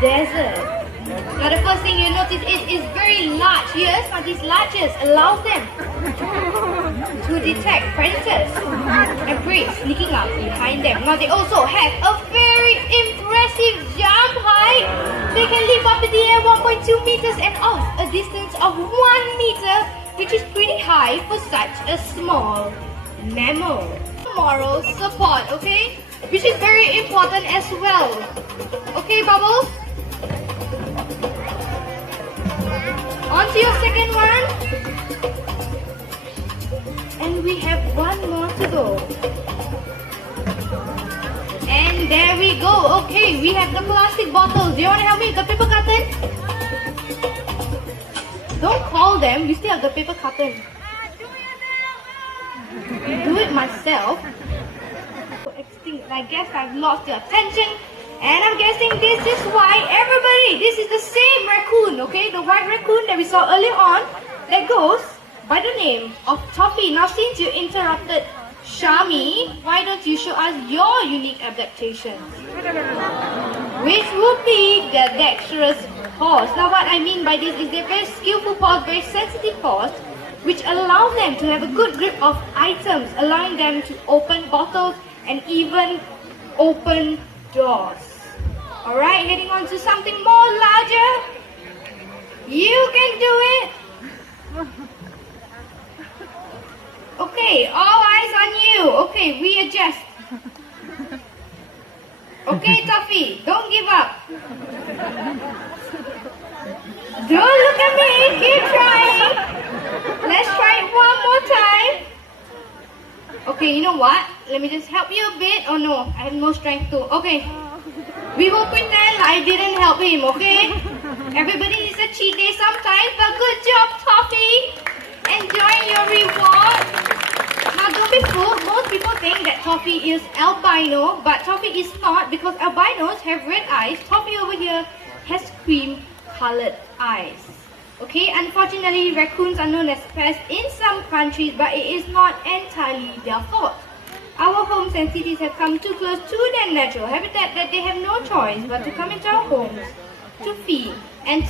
desert. Now the first thing you notice is very large ears. Now these large ears allows them to detect predators and prey sneaking up behind them. Now they also have a very impressive jump height. They can leap up in the air 1.2 meters and off a distance of 1 meter, which is pretty high for such a small mammal. Moral support, okay? Which is very important as well. Okay, Bubbles? On to your second one. And we have one more to go. And there we go. Okay, we have the plastic bottles. Do you want to help me with the paper carton? Don't call them. We still have the paper carton. Do it myself. Extinct. I guess I've lost your attention. And I'm guessing this is why everybody, this is the same raccoon, okay? The white raccoon that we saw earlier on that goes by the name of Toffee. Now since you interrupted Shami, why don't you show us your unique adaptations? Which would be the dexterous paws. Now what I mean by this is they're very skillful paws, very sensitive paws, which allow them to have a good grip of items, allowing them to open bottles and even open doors. Alright, heading on to something more larger. You can do it. Okay, all eyes on you. Okay, readjust. Okay, Toffee, don't give up. Don't look at me, keep trying. Let's try it one more time. Okay, you know what? Let me just help you a bit. Oh no, I have no strength too. Okay. We will pretend I didn't help him, okay? Everybody needs a cheat day sometimes, but good job, Toffee! Enjoying your reward. Now don't be fooled. Most people think that Toffee is albino, but Toffee is not because albinos have red eyes. Toffee over here has cream-colored eyes. Okay, unfortunately, raccoons are known as pests in some countries, but it is not entirely their fault. Our homes and cities have come too close to their natural habitat that they have no choice but to come into our homes to feed and